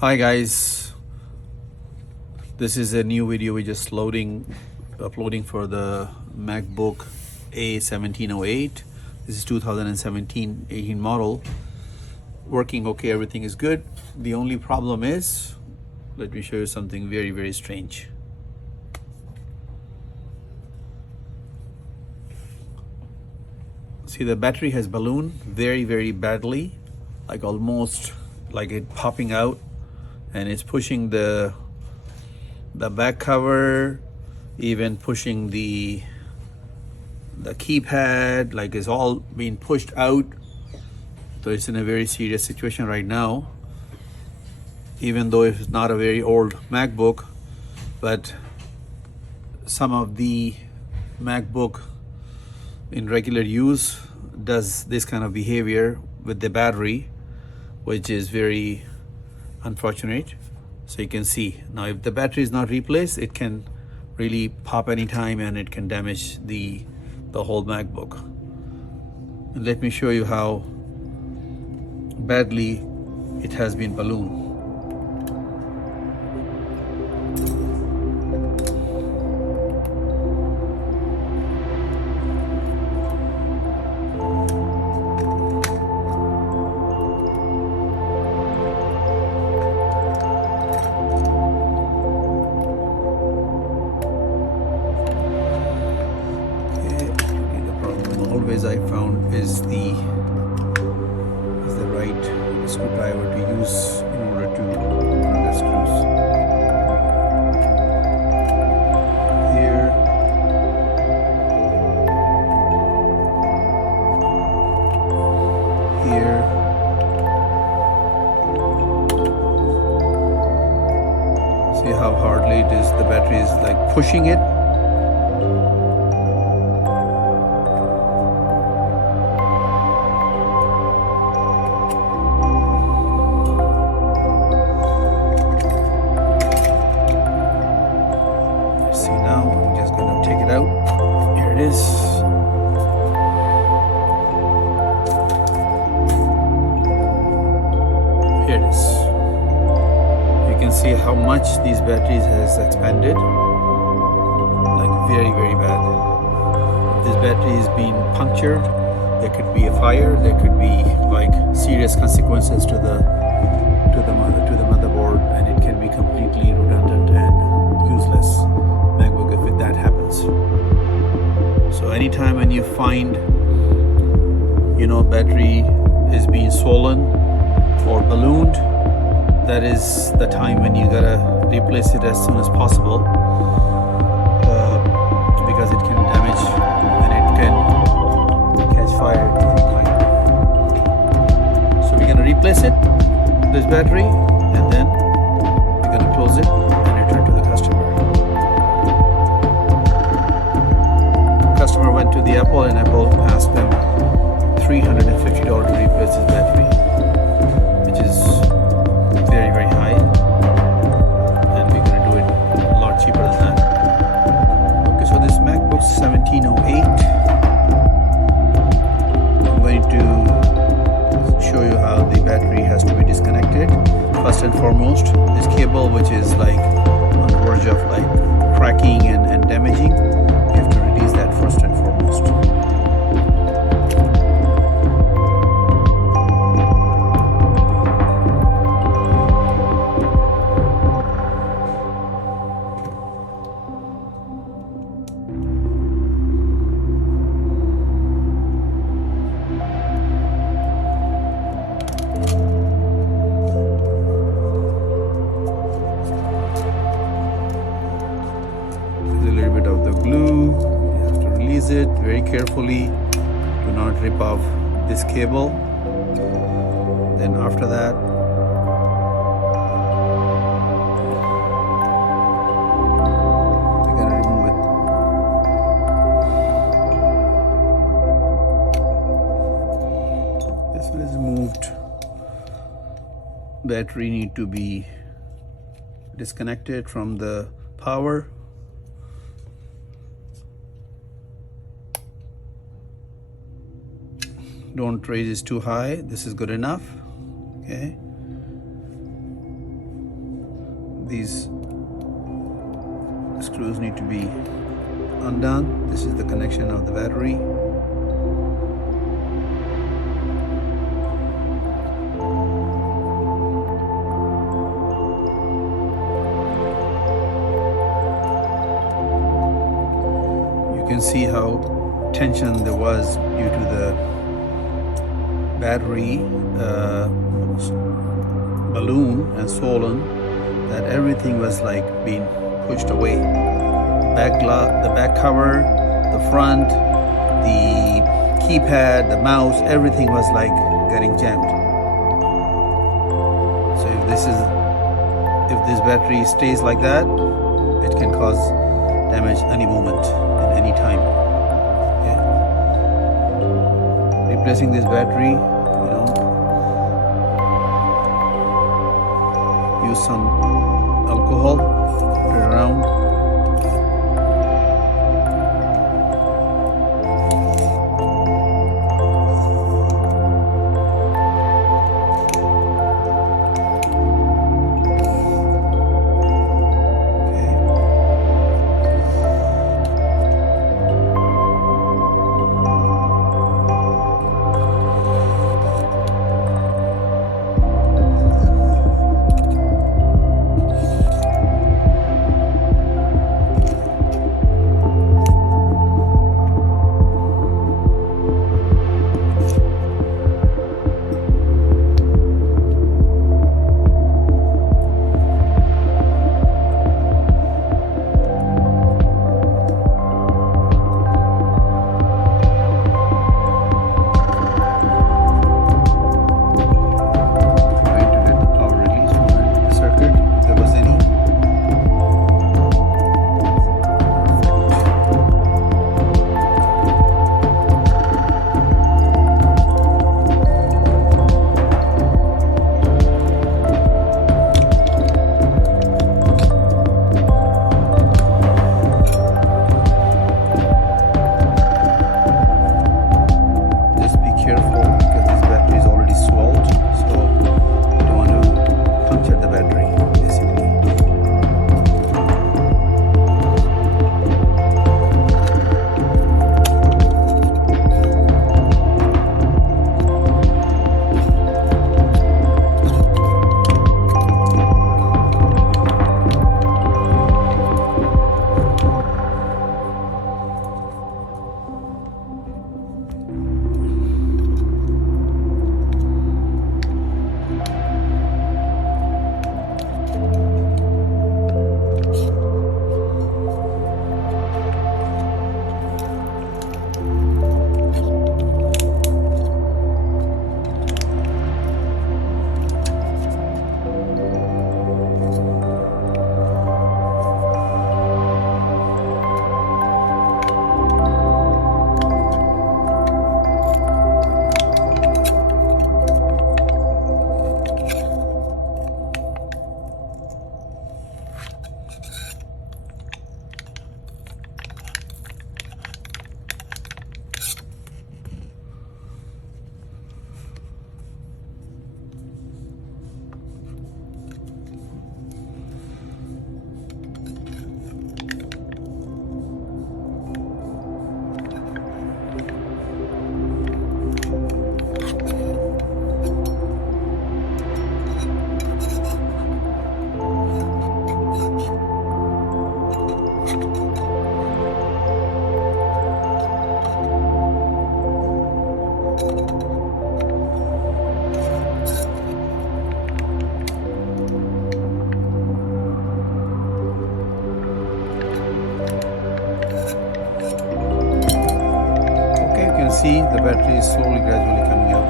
Hi guys, this is a new video we just uploading for the MacBook A1708. This is 2017-18 model. Working okay, everything is good. The only problem is, let me show you something very strange. See, the battery has ballooned very badly, like almost like it popping out, and it's pushing the back cover, even pushing the keypad, like it's all being pushed out. So it's in a very serious situation right now, even though it's not a very old MacBook. But some of the MacBook in regular use does this kind of behavior with the battery, which is very unfortunate. So you can see now, if the battery is not replaced, it can really pop anytime and it can damage the whole MacBook. And let me show you how badly it has been ballooned. Always I found is the right screwdriver to use in order to open the screws. Here, see how hardly it is. The battery is like pushing it. Here it is. Here it is. You can see how much these batteries has expanded, like very bad. If this battery is being punctured, there could be a fire, there could be like serious consequences to the motherboard, and it can be completely redundant and useless MacBook if that happens. So anytime when you find, battery is being swollen or ballooned, that is the time when you gotta replace it as soon as possible, because it can damage and it can catch fire. So we're gonna replace this battery, and then we're gonna close it and return to the customer. Customer went to the Apple, and Apple asked them $350 to replace his battery, which is very high, and we're going to do it a lot cheaper than that. Okay, so this MacBook 1708, I'm going to show you how the battery has to be disconnected. First and foremost, this cable, which is like on the verge of like cracking and damaging, you have to release that first and foremost. Of the glue, you have to release it very carefully. Do not rip off this cable. Then after that, we're gonna remove it. This one is removed. Battery need to be disconnected from the power. Don't raise it too high. This is good enough. Okay. these screws need to be undone. This is the connection of the battery. You can see how tension there was due to the battery balloon and swollen, that everything was like being pushed away. The back cover, the front, the keypad, the mouse, everything was like getting jammed. So if this battery stays like that, it can cause damage any moment and any time. Okay. Replacing this battery, use some alcohol, put it around. See, the battery is slowly, gradually coming out.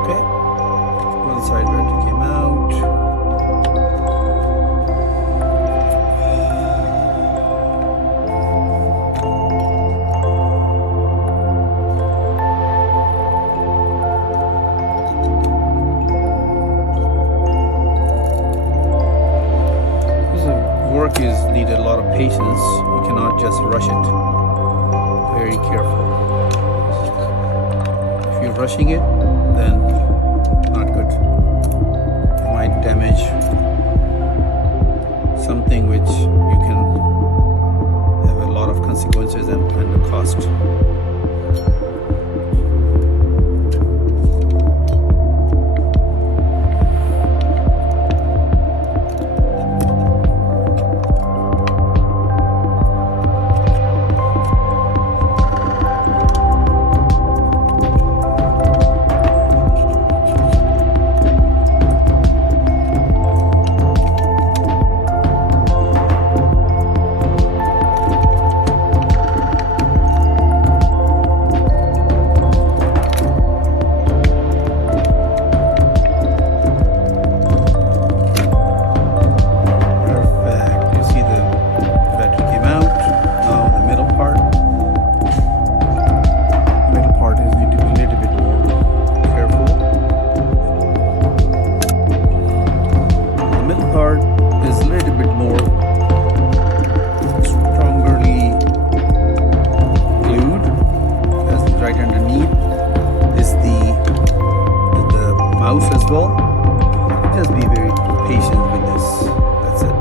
Okay, one side battery came out. you're rushing it, then not good. It might damage something which you can have a lot of consequences and the cost. As well. Just be very patient with this. That's it.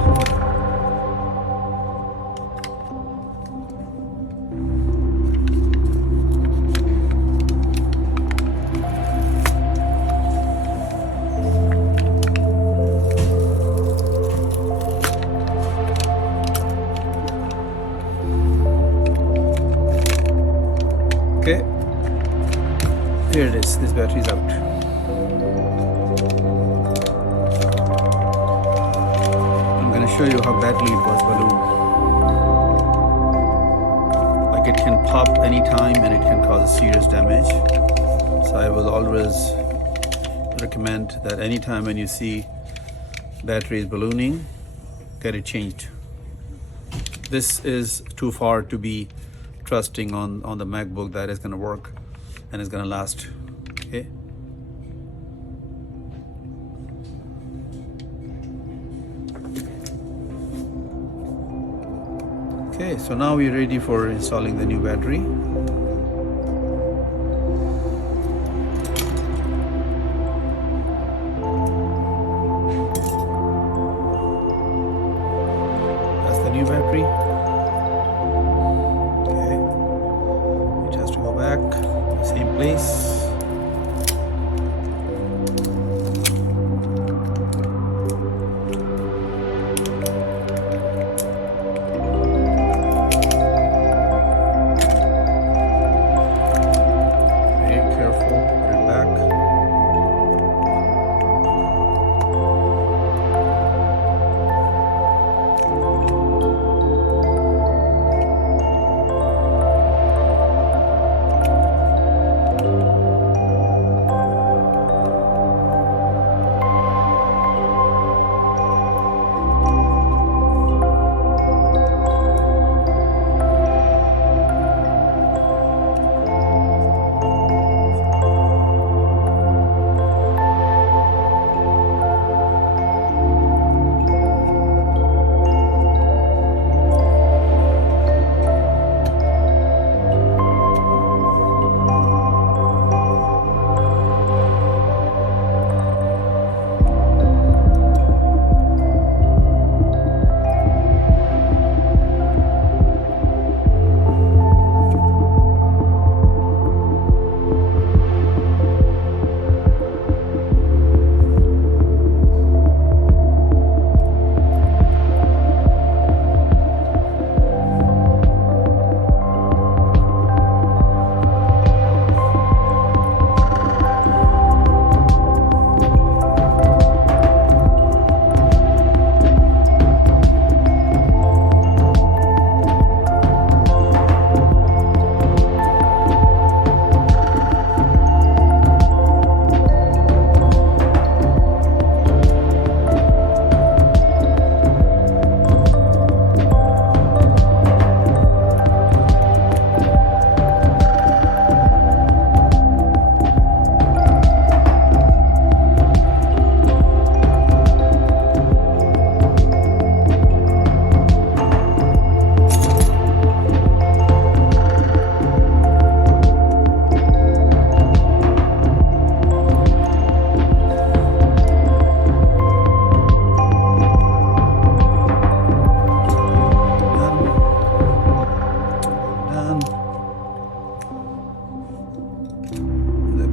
Okay. Here it is. This battery is out. Show you how badly it was ballooned. Like it can pop anytime and it can cause serious damage. So I will always recommend that anytime when you see batteries ballooning, get it changed. This is too far to be trusting on the MacBook that is going to work and is going to last. Okay. Okay, so now we're ready for installing the new battery. That's the new battery. Okay, it has to go back, same place.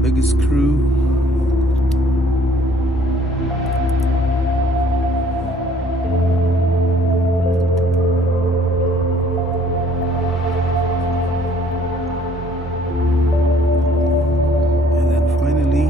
big screw. And then finally,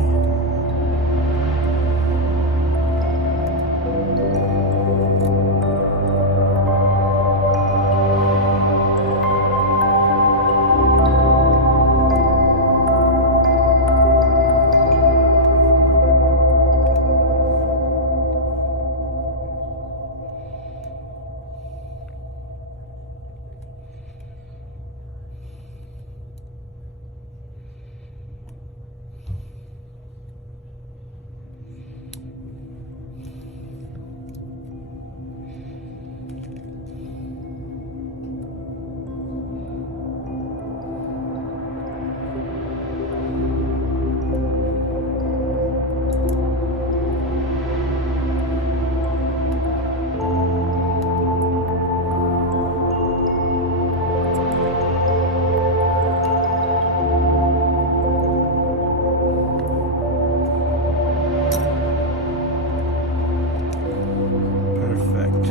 perfect.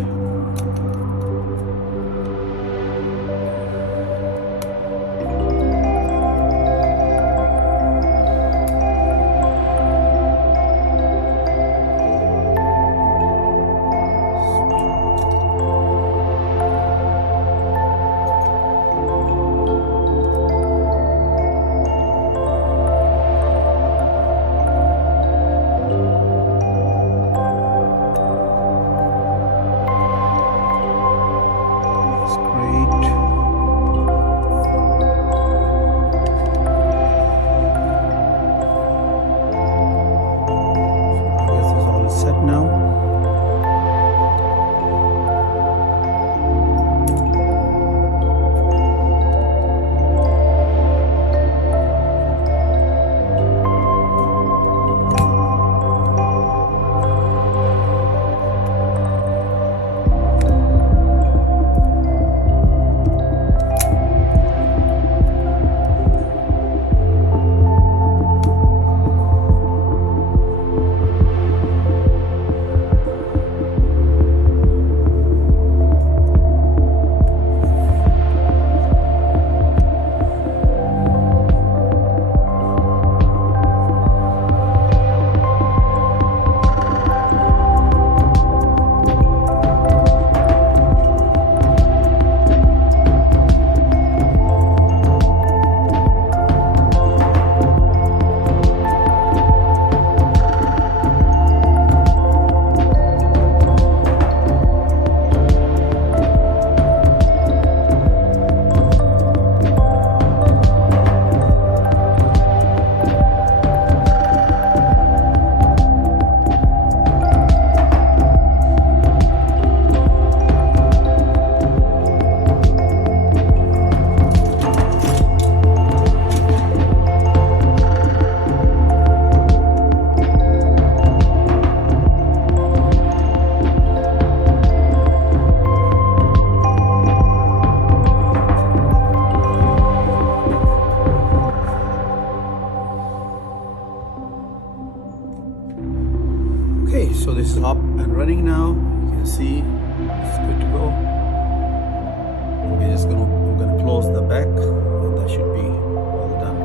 That's great. I guess this all is set now. Okay, so this is up and running now. You can see it's good to go. I'm gonna close the back, and that should be all done.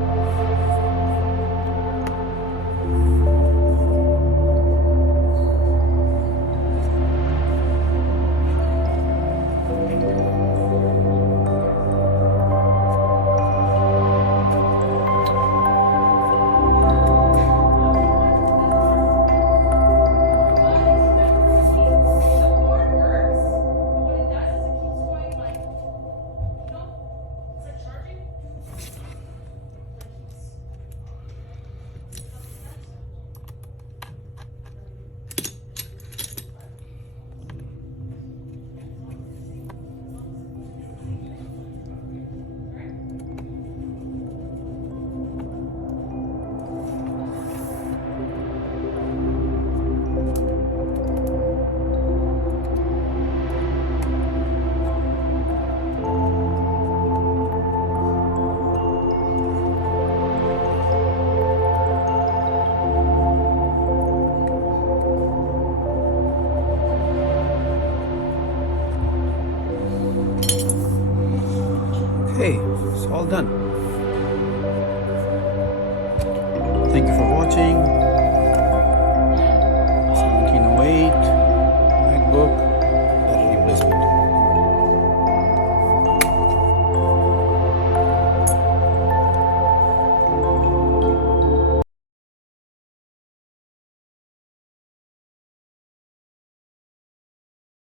Charging all done. Thank you for watching.